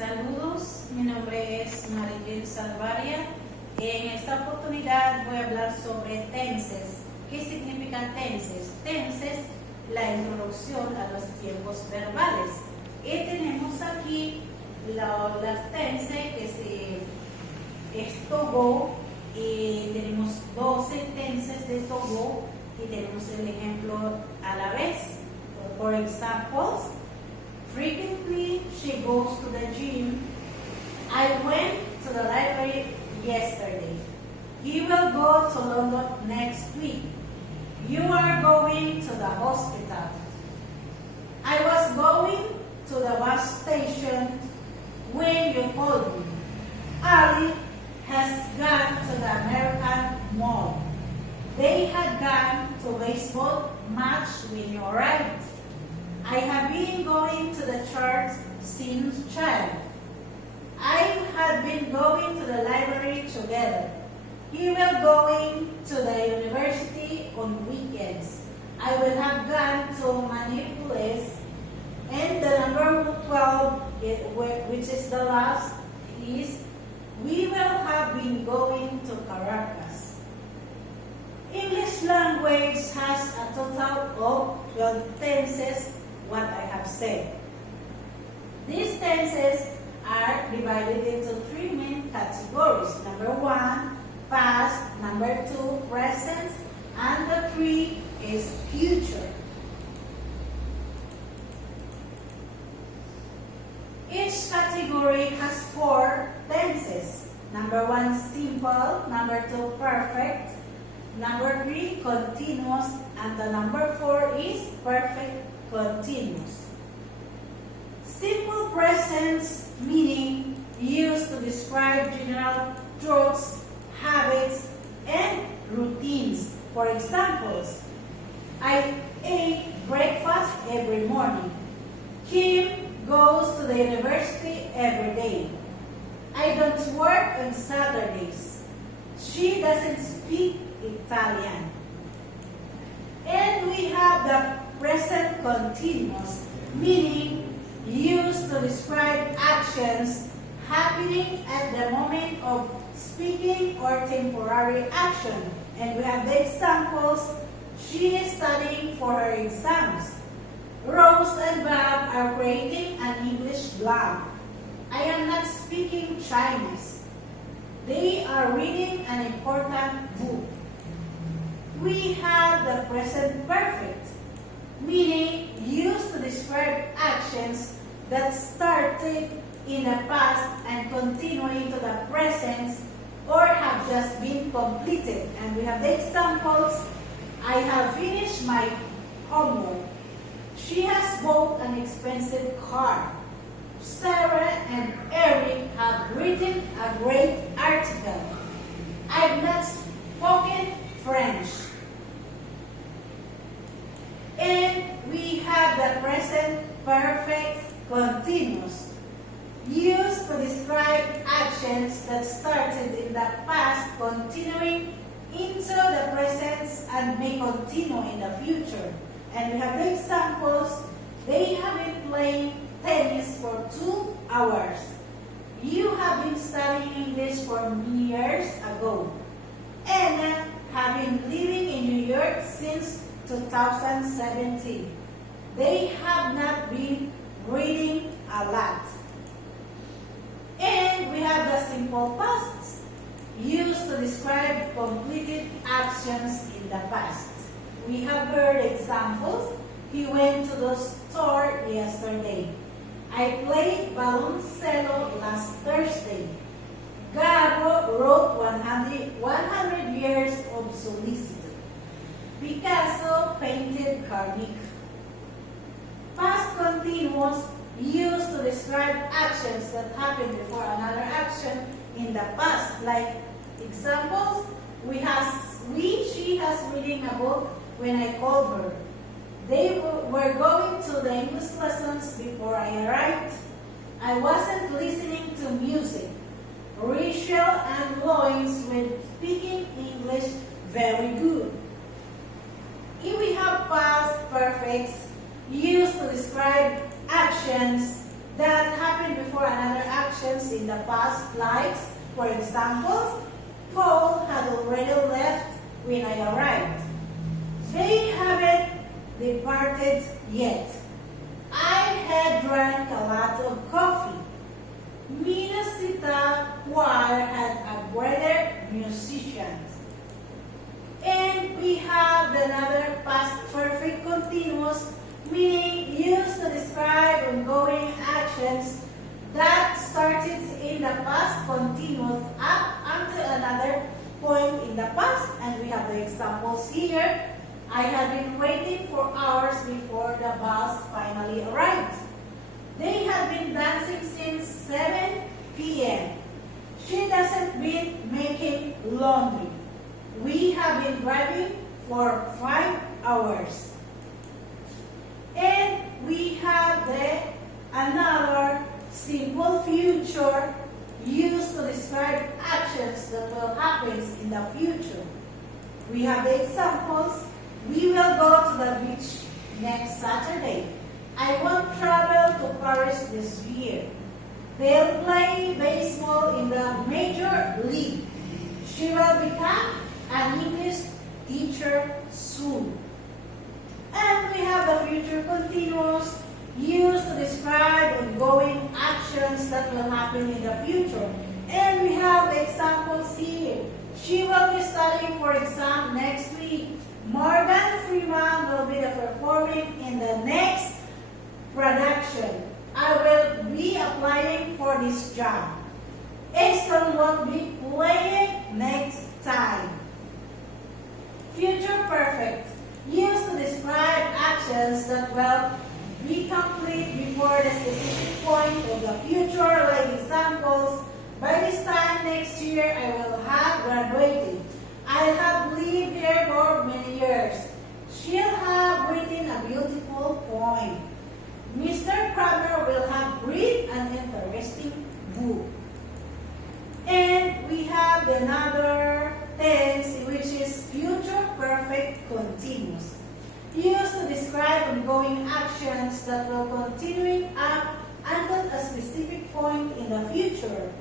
Saludos, mi nombre es Maribel Salvaria. En esta oportunidad voy a hablar sobre tenses. ¿Qué significa tenses? Tenses, la introducción a los tiempos verbales. Y tenemos aquí las tenses que es to go, y tenemos 12 tenses de to go y tenemos el ejemplo a la vez. For example, frequently she goes to the gym. I went to the library yesterday. He will go to London next week. You are going to the hospital. I was going to the bus station when you called me. Ali has gone to the American Mall. They had gone to baseball match when you arrived. I have been going to the church since child. I had been going to the library together. He will going to the university on weekends. I will have gone to many places. And the number 12, which is the last, is we will have been going to Caracas. English language has a total of 12 tenses, what I have said. These tenses are divided into three main categories. Number 1, past. Number 2, present. And the 3 is future. Each category has 4 tenses. Number 1, simple. Number 2, perfect. Number 3, continuous. And the number 4 is perfect continuous. Simple presents, meaning used to describe general truths, habits, and routines. For examples, I ate breakfast every morning. Kim goes to the university every day. I don't work on Saturdays. She doesn't speak Italian. And we have the present continuous, meaning used to describe actions happening at the moment of speaking or temporary action. And we have the examples. She is studying for her exams. Rose and Bob are creating an English blog. I am not speaking Chinese. They are reading an important book. We have the present perfect, meaning used to describe actions that started in the past and continue into the present or have just been completed. And we have the examples. I have finished my homework. She has bought an expensive car. Sarah and Eric have written a great article. I've not spoken French. And we have the present perfect continuous, used to describe actions that started in the past, continuing into the present and may continue in the future. And we have the examples. They have been playing tennis for 2 hours. You have been studying English for many years ago. Anna have been living in New York since 2017. They have not been reading a lot. And we have the simple past, used to describe completed actions in the past. We have heard examples. He went to the store yesterday. I played baloncello last Thursday. Gabo wrote 100 years of solicitude. Picasso painted Guernica. Past continuous, used to describe actions that happened before another action in the past. Like examples, she has reading a book when I called her. They were going to the English lessons before I arrived. I wasn't listening to music. Rachel and Lois were speaking English very good. Here we have past perfects used to describe actions that happened before another actions in the past, like, for example, Paul had already left when I arrived. They haven't departed yet. I had drank a lot of coffee. Minnesota choir had a greater musicians. And we have another past perfect continuous, meaning used to describe ongoing actions that started in the past continuous up until another point in the past. And we have the examples here. I had been waiting for hours before the bus finally arrived. They had been dancing since 7 p.m. She doesn't been making laundry. We have been driving for 5 hours. And we have another simple future used to describe actions that will happen in the future. We have the examples. We will go to the beach next Saturday. I won't travel to Paris this year. They'll play baseball in the major league. She will become an English teacher soon. And we have the future continuous used to describe ongoing actions that will happen in the future. And we have the examples here. She will be studying for exam next week. Morgan Freeman will be performing in the next production. I will be applying for this job. Esther will be playing next time. Future perfect used to describe actions that will be complete before the specific point of the future, like examples. By this time next year, I will have graduated. I have lived here for many years. She'll have written a beautiful poem. Mr. Kramer will have read an interesting book. And we have another tense, which is future perfect continuous, used to describe ongoing actions that will continue up until a specific point in the future.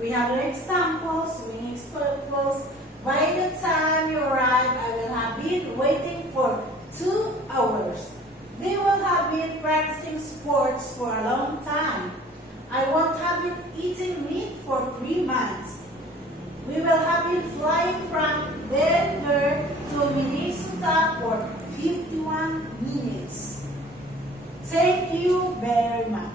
We have the examples, when examples. By the time you arrive, I will have been waiting for 2 hours. They will have been practicing sports for a long time. I won't have been eating meat for 3 months. We will have been flying from Denver to Minnesota for 51 minutes. Thank you very much.